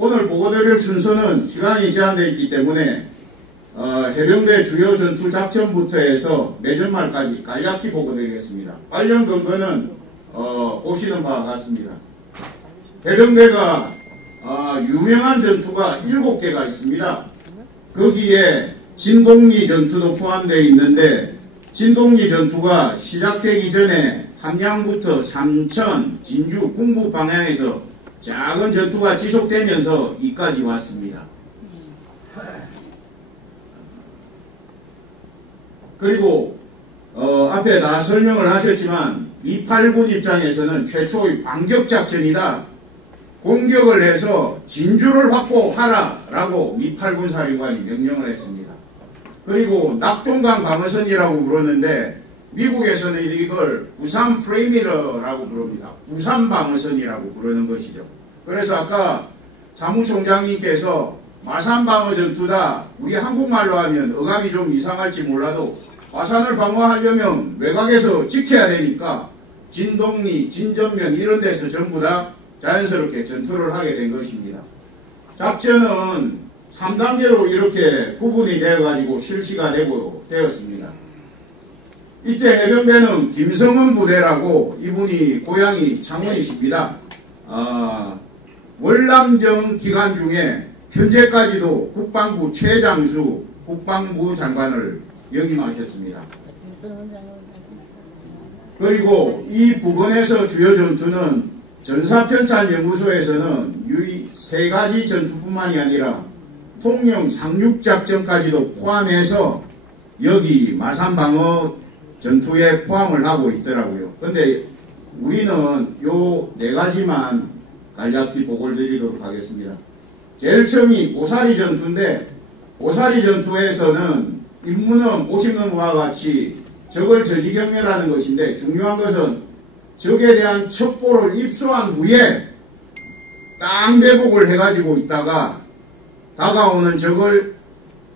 오늘 보고드릴 순서는 시간이 제한되어 있기 때문에 해병대 주요 전투 작전부터 해서 내전말까지 간략히 보고드리겠습니다. 관련 근거는 보시는 바와 같습니다. 해병대가 유명한 전투가 7개가 있습니다. 거기에 진동리 전투도 포함되어 있는데 진동리 전투가 시작되기 전에 함양부터 삼천, 진주, 군부 방향에서 작은 전투가 지속되면서 이까지 왔습니다. 그리고 앞에 다 설명을 하셨지만 289 입장에서는 최초의 반격작전이다. 공격을 해서 진주를 확보하라 라고 미8군 사령관이 명령을 했습니다. 그리고 낙동강 방어선이라고 부르는데 미국에서는 이걸 부산 프레미러라고 부릅니다. 부산 방어선이라고 부르는 것이죠. 그래서 아까 사무총장님께서 마산 방어 전투다. 우리 한국말로 하면 어감이 좀 이상할지 몰라도 마산을 방어하려면 외곽에서 지켜야 되니까 진동리, 진전면 이런 데서 전부 다 자연스럽게 전투를 하게 된 것입니다. 작전은 3단계로 이렇게 구분이 되어가지고 실시가 되었습니다. 이때 해병대는 김성은 부대라고 이분이 고향이 창원이십니다. 월남전 기간 중에 현재까지도 국방부 최장수 국방부 장관을 역임하셨습니다. 그리고 이 부근에서 주요 전투는 전사편찬연구소에서는 유의 3가지 전투뿐만이 아니라 통영 상륙작전까지도 포함해서 여기 마산방어 전투에 포함을 하고 있더라고요. 근데 우리는 요 4가지만 간략히 보고를 드리도록 하겠습니다. 제일 처음이 보사리 전투인데 보사리 전투에서는 임무는 보시는 바와 같이 적을 저지경멸하는 것인데 중요한 것은 적에 대한 첩보를 입수한 후에 딱 매복을 해가지고 있다가 다가오는 적을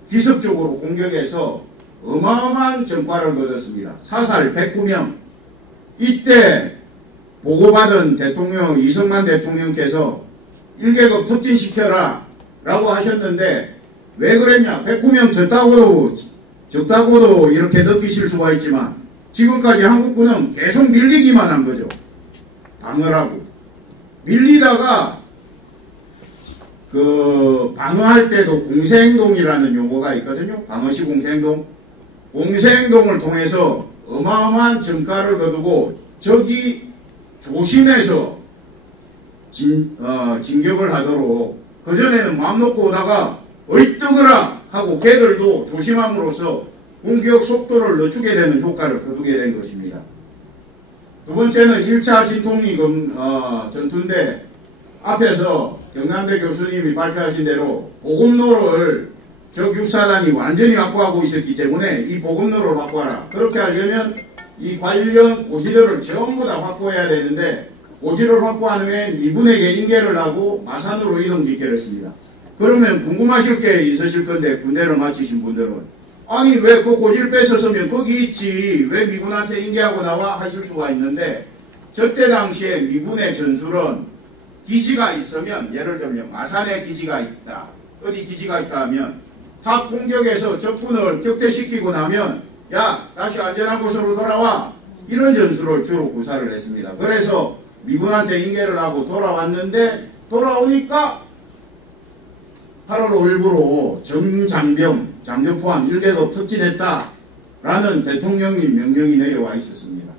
기습적으로 공격해서 어마어마한 전과를 거뒀습니다. 사살 109명. 이때 보고받은 대통령 이승만 대통령께서 1계급 특진시켜라 라고 하셨는데 왜 그랬냐. 109명 적다고도 이렇게 느끼실 수가 있지만 지금까지 한국군은 계속 밀리기만 한 거죠. 방어라고. 밀리다가 방어할 때도 공세행동이라는 용어가 있거든요. 방어시 공세행동. 공세행동을 통해서 어마어마한 전가를 거두고 적이 조심해서 진격을 하도록 그전에는 마음 놓고 오다가 어이 뜨거라 하고 걔들도 조심함으로써 공격 속도를 늦추게 되는 효과를 거두게 된 것입니다. 두 번째는 1차 진통리 전투인데 앞에서 경남대 교수님이 발표하신 대로 보급로를 적 육사단이 완전히 확보하고 있었기 때문에 이 보급로를 확보하라. 그렇게 하려면 이 관련 고지들을 전부 다 확보해야 되는데 고지를 확보한 후에 2분의 개인계를 하고 마산으로 이동짓기를 했습니다. 그러면 궁금하실 게 있으실 건데 군대를 마치신 분들은 아니 왜 그 고지를 뺏었으면 거기 있지 왜 미군한테 인계하고 나와 하실 수가 있는데 저때 당시에 미군의 전술은 기지가 있으면 예를 들면 마산에 기지가 있다. 어디 기지가 있다 하면 탑 공격에서 적군을 격퇴시키고 나면 야 다시 안전한 곳으로 돌아와 이런 전술을 주로 구사를 했습니다. 그래서 미군한테 인계를 하고 돌아왔는데 돌아오니까 8월 5일부로 정장병 장교 포함 1계급 특진했다라는 대통령님 명령이 내려와 있었습니다.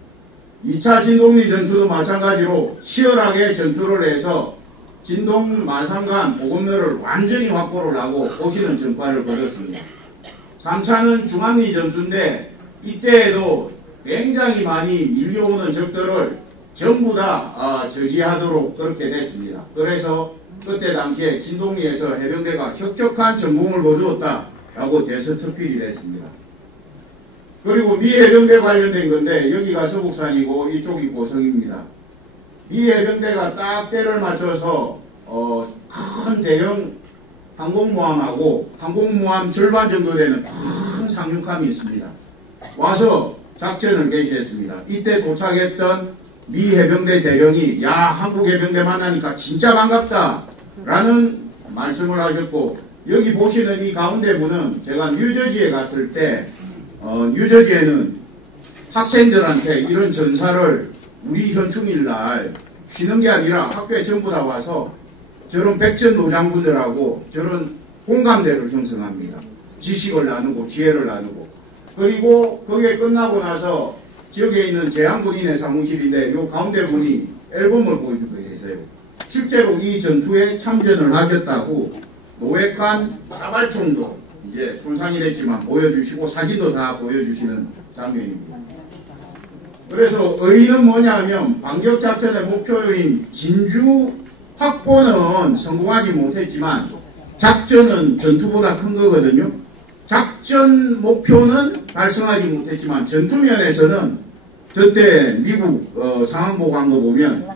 2차 진동리 전투도 마찬가지로 치열하게 전투를 해서 진동 마산간 보급로를 완전히 확보를 하고 보시는 전과를 거뒀습니다. 3차는 중앙리 전투인데 이때에도 굉장히 많이 밀려오는 적들을 전부 다 저지하도록 그렇게 됐습니다. 그래서 그때 당시에 진동리에서 해병대가 혁혁한 전공을 거두었다라고 대서특필이 됐습니다. 그리고 미 해병대 관련된 건데 여기가 서북산이고 이쪽이 고성입니다. 미 해병대가 딱 때를 맞춰서 큰 대형 항공모함하고 항공모함 절반 정도 되는 큰 상륙함이 있습니다. 와서 작전을 개시했습니다. 이때 도착했던 미 해병대 대령이 야 한국 해병대 만나니까 진짜 반갑다 라는 말씀을 하셨고, 여기 보시는 이 가운데 분은 제가 뉴저지에 갔을 때 뉴저지에는 학생들한테 이런 전사를 우리 현충일 날 쉬는 게 아니라 학교에 전부 다 와서 저런 백전 노장부들하고 저런 공감대를 형성합니다. 지식을 나누고 지혜를 나누고, 그리고 그게 끝나고 나서 지역에 있는 재향군인의 사무실인데 이 가운데 분이 앨범을 보여주고 계세요. 실제로 이 전투에 참전을 하셨다고 노획관 사발총도 이제 손상이 됐지만 보여주시고 사진도 다 보여주시는 장면입니다. 그래서 의의는 뭐냐면 반격작전의 목표인 진주 확보는 성공하지 못했지만 작전은 전투보다 큰 거거든요. 작전 목표는 달성하지 못했지만 전투면에서는 저때 미국 상황보고 한 거 보면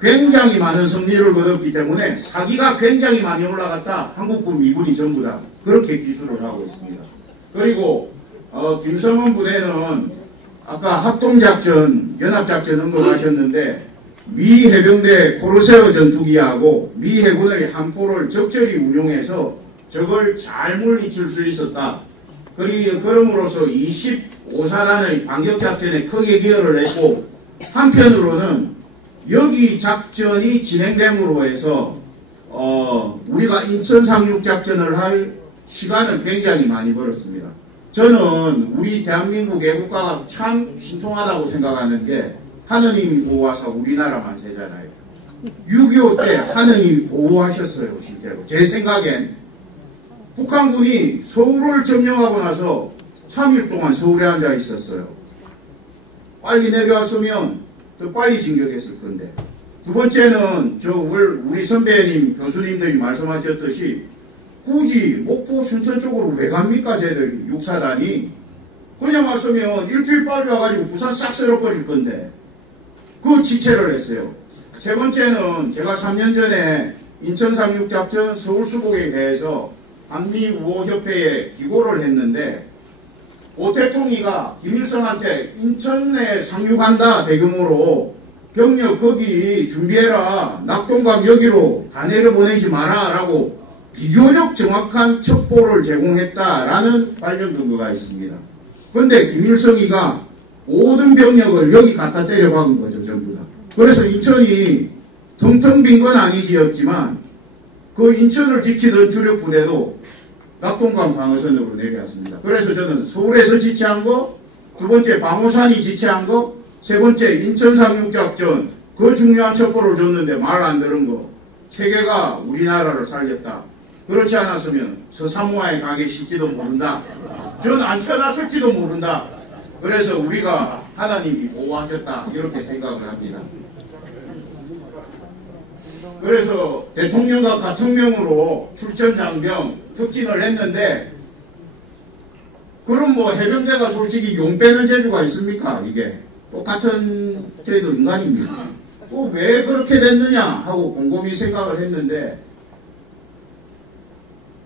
굉장히 많은 승리를 거뒀기 때문에 사기가 굉장히 많이 올라갔다. 한국군 미군이 전부 다 그렇게 기술을 하고 있습니다. 그리고 김성원 부대는 아까 합동작전, 연합작전 언급하셨는데 미 해병대 코르세어 전투기하고 미 해군의 함포를 적절히 운용해서 적을 잘 물리칠 수 있었다. 그럼으로써 25사단의 반격작전에 크게 기여를 했고, 한편으로는 여기 작전이 진행됨으로 해서 우리가 인천 상륙작전을 할 시간을 굉장히 많이 벌었습니다. 저는 우리 대한민국 애국가가 참 신통하다고 생각하는 게 하느님이 보호하사 우리나라 만세잖아요. 6.25 때 하느님이 보호하셨어요. 실제로 제 생각엔 북한군이 서울을 점령하고 나서 3일 동안 서울에 앉아 있었어요. 빨리 내려왔으면 더 빨리 진격했을 건데. 두 번째는 우리 선배님 교수님들이 말씀하셨듯이 굳이 목포 순천 쪽으로 왜 갑니까? 쟤들이 6사단이 그냥 왔으면 일주일 빨리 와가지고 부산 싹 쓸어버릴 건데 그 지체를 했어요. 세 번째는 제가 3년 전에 인천 상륙작전 서울수복에 대해서 한미우호협회에 기고를 했는데 오태통이가 김일성한테 인천에 상륙한다 대규모로 병력 거기 준비해라 낙동강 여기로 다 내려보내지 마라 라고 비교적 정확한 첩보를 제공했다라는 관련 근거가 있습니다. 그런데 김일성이가 모든 병력을 여기 갖다 때려 박은 거죠. 전부 다. 그래서 인천이 텅텅 빈 건 아니지였지만 그 인천을 지키던 주력 부대도 낙동강 방어선으로 내려왔습니다. 그래서 저는 서울에서 지체한 거, 두 번째 방호산이 지체한 거, 세 번째 인천 상륙작전 그 중요한 첩보를 줬는데 말 안 들은 거, 세 개가 우리나라를 살렸다. 그렇지 않았으면 서사무아에 가 계실지도 모른다. 전 안 태어났을지도 모른다. 그래서 우리가 하나님이 보호하셨다 이렇게 생각을 합니다. 그래서 대통령과 가통령으로 출전장병 특진을 했는데 그럼 뭐 해병대가 솔직히 용 빼는 재주가 있습니까? 이게 똑같은 저희도 인간입니다. 또 왜 그렇게 됐느냐 하고 곰곰이 생각을 했는데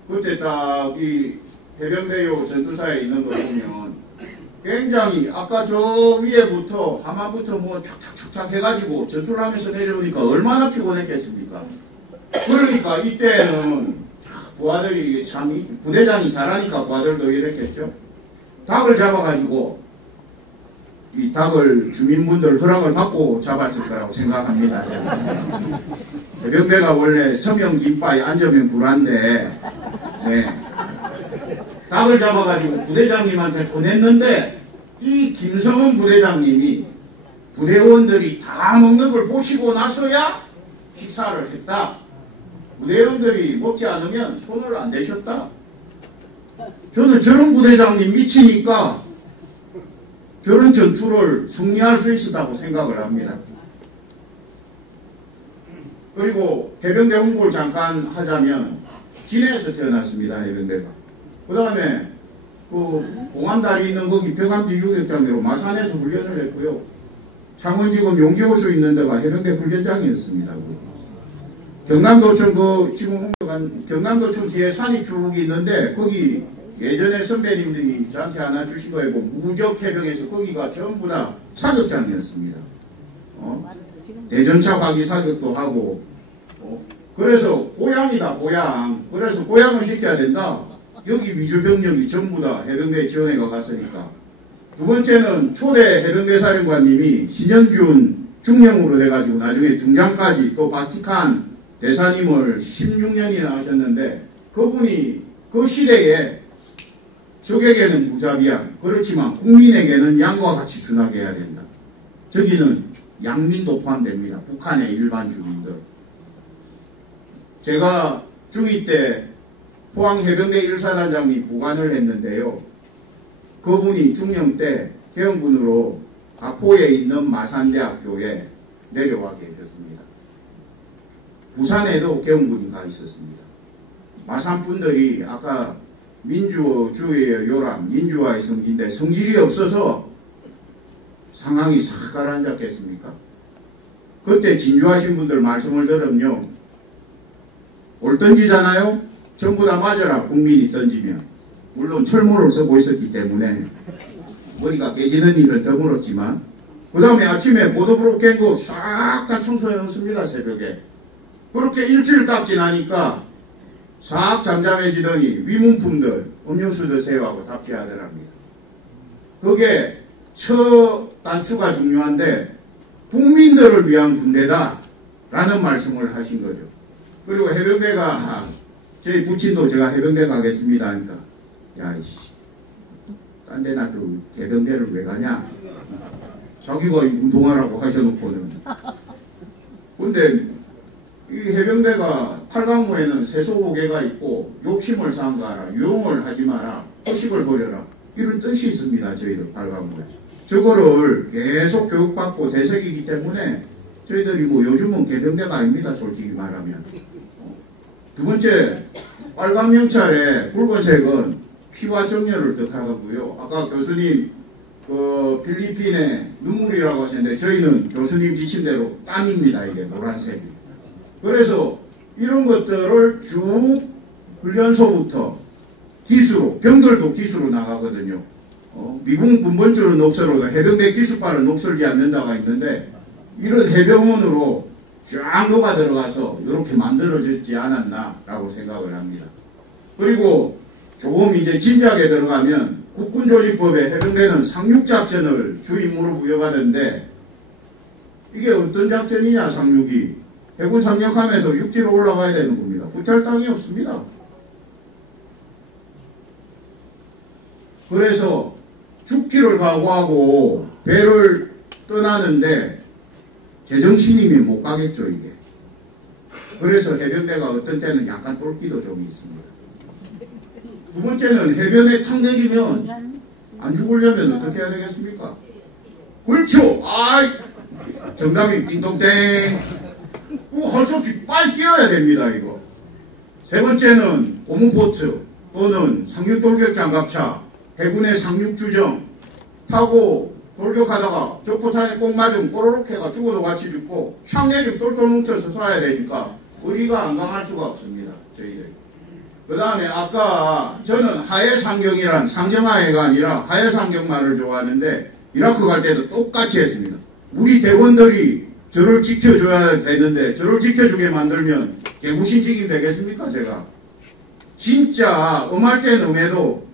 그때 딱 이 해병대요 전투사에 있는 걸 보면 굉장히 아까 저 위에부터 하마부터 뭐 탁탁탁탁 해가지고 전투를 하면서 내려오니까 얼마나 피곤했겠습니까? 그러니까 이때는 부하들이 참 부대장이 잘하니까 부하들도 이랬겠죠. 닭을 잡아가지고 이 닭을 주민분들 허락을 받고 잡았을 거라고 생각합니다. 해병대가 원래 서명 깃바에 앉으면 불안데 네. 닭을 잡아가지고 부대장님한테 보냈는데 이 김성은 부대장님이 부대원들이 다 먹는 걸 보시고 나서야 식사를 했다. 부대원들이 먹지 않으면 손을 안 대셨다. 저는 저런 부대장님 미치니까 저런 전투를 승리할 수 있었다고 생각을 합니다. 그리고 해병대 홍보를 잠깐 하자면 진해에서 태어났습니다. 해병대가. 그 다음에 그 공안다리 있는 거기 벽암지 유격장으로 마산에서 훈련을 했고요. 창원지검 용기호수 있는 데가 해병대 훈련장이었습니다. 경남도청 지금 경남도청 뒤에 산이 쭉 있는데 거기 예전에 선배님들이 저한테 하나 주신 거예요. 무적해병에서 거기가 전부 다 사격장이었습니다. 대전차 과기 사격도 하고 그래서 고향이다, 고향. 그래서 고향을 지켜야 된다. 여기 위주 병력이 전부 다 해병대 지원회가 갔으니까. 두 번째는 초대 해병대 사령관님이 신현준 중령으로 돼가지고 나중에 중장까지 그 바티칸 대사님을 16년이나 하셨는데, 그분이 그 시대에 적에게는 무자비한, 그렇지만 국민에게는 양과 같이 순하게 해야 된다. 저기는 양민도 포함됩니다. 북한의 일반 주민들. 제가 중2 때 포항해병대 1사단장이 보관을 했는데요. 그분이 중령 때 계엄군으로 가포에 있는 마산대학교에 내려와 계셨습니다. 부산에도 계엄군이 가 있었습니다. 마산 분들이 아까 민주주의의 요람, 민주화의 성지인데 성질이 없어서 상황이 싹 가라앉았겠습니까? 그때 진주하신 분들 말씀을 들으면요. 올 던지잖아요? 전부 다 맞아라, 국민이 던지면. 물론 철모를 쓰고 있었기 때문에 머리가 깨지는 일을 드물었지만, 그 다음에 아침에 보도브로 깬 거 싹 다 청소해 놓습니다, 새벽에. 그렇게 일주일 딱 지나니까 싹 잠잠해지더니 위문품들, 음료수 드세요 하고 답지하더랍니다. 그게 첫 단추가 중요한데, 국민들을 위한 군대다 라는 말씀을 하신 거죠. 그리고 해병대가, 저희 부친도 제가 해병대 가겠습니다 하니까, 야이씨, 딴 데 놔두고 해병대를 왜 가냐? 자기가 운동하라고 하셔놓고는. 근데 이 해병대가 8강무에는 세소고개가 있고, 욕심을 삼가라, 유용을 하지 마라, 허식을 버려라, 이런 뜻이 있습니다. 저희들 8강무에. 저거를 계속 교육받고 대세이기 때문에 저희들이 뭐 요즘은 개병대가 아닙니다. 솔직히 말하면. 두 번째, 빨간 명찰에 붉은색은 피와 정열을 뜻하고요. 아까 교수님 그 필리핀의 눈물이라고 하셨는데, 저희는 교수님 지침대로 땀입니다. 이게 노란색이. 그래서 이런 것들을 쭉 훈련소부터 기수로, 병들도 기수로 나가거든요. 미군 군번줄은 녹슬어도 해병대 기수발은 녹슬지 않는다가 있는데, 이런 해병원으로 쫙 녹아 들어가서 이렇게 만들어졌지 않았나라고 생각을 합니다. 그리고 조금 이제 진지하게 들어가면 국군조직법에 해병대는 상륙작전을 주 임무로 부여받았는데, 이게 어떤 작전이냐, 상륙이. 해군 상륙하면서 육지로 올라가야 되는 겁니다. 구탈 땅이 없습니다. 그래서 죽기를 각오하고 배를 떠나는데 제정신이면 못 가겠죠, 이게. 그래서 해병대가 어떤 때는 약간 똘끼도 좀 있습니다. 두 번째는 해변에 탁 내리면 안 죽으려면 어떻게 해야 되겠습니까? 그렇죠. 아이, 정답이 띵동땡. 할 수 없이 빨리 뛰어야 됩니다, 이거. 세 번째는 고문포트 또는 상륙돌격장갑차, 해군의 상륙주정 타고 돌격하다가 적포탄에 꼭 맞으면 꼬로록 해가 죽어도 같이 죽고, 촥 내리면 똘똘 뭉쳐서 쏴야 되니까 의리가 안 강할 수가 없습니다, 저희들이. 그 다음에 아까 저는 하해상경이란 상정하해가 아니라 하해상경말을 좋아하는데, 이라크 갈 때도 똑같이 했습니다. 우리 대원들이 저를 지켜줘야 되는데 저를 지켜주게 만들면 개구신직이 되겠습니까, 제가? 진짜 음할 땐 음해도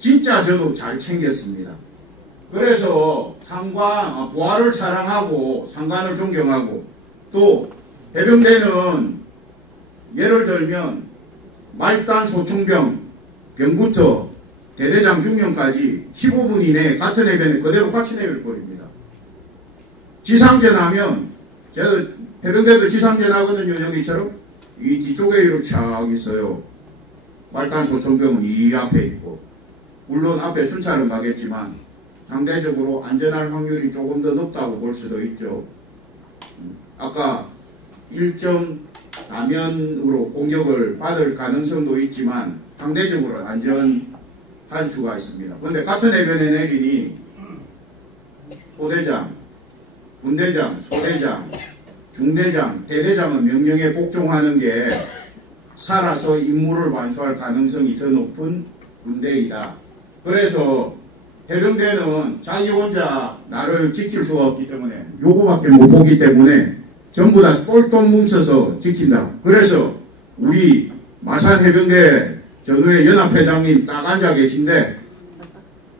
진짜 저도 잘 챙겼습니다. 그래서 상관, 부하를 사랑하고 상관을 존경하고, 또 해병대는 예를 들면 말단 소총병 병부터 대대장 중령까지 15분 이내에 같은 해변에 그대로 같이 내밀버립니다. 지상전 하면, 제가 해병대도 지상전 하거든요. 여기처럼 이 뒤쪽에 이렇게 쫙 있어요. 말단 소총병은 이 앞에 있고, 물론 앞에 순찰은 가겠지만 상대적으로 안전할 확률이 조금 더 높다고 볼 수도 있죠. 아까 1.4면으로 공격을 받을 가능성도 있지만 상대적으로 안전할 수가 있습니다. 그런데 같은 해변에 내리니 소대장, 분대장, 소대장, 중대장, 대대장은 명령에 복종하는 게 살아서 임무를 완수할 가능성이 더 높은 군대이다. 그래서 해병대는 자기 혼자 나를 지킬 수가 없기 때문에, 요거밖에 못 보기 때문에 전부 다 똘똘 뭉쳐서 지킨다. 그래서 우리 마산해병대 전후에 연합회장님 딱 앉아 계신데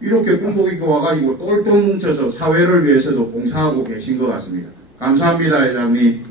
이렇게 군복 입고 와가지고 똘똘 뭉쳐서 사회를 위해서도 봉사하고 계신 것 같습니다. 감사합니다, 회장님.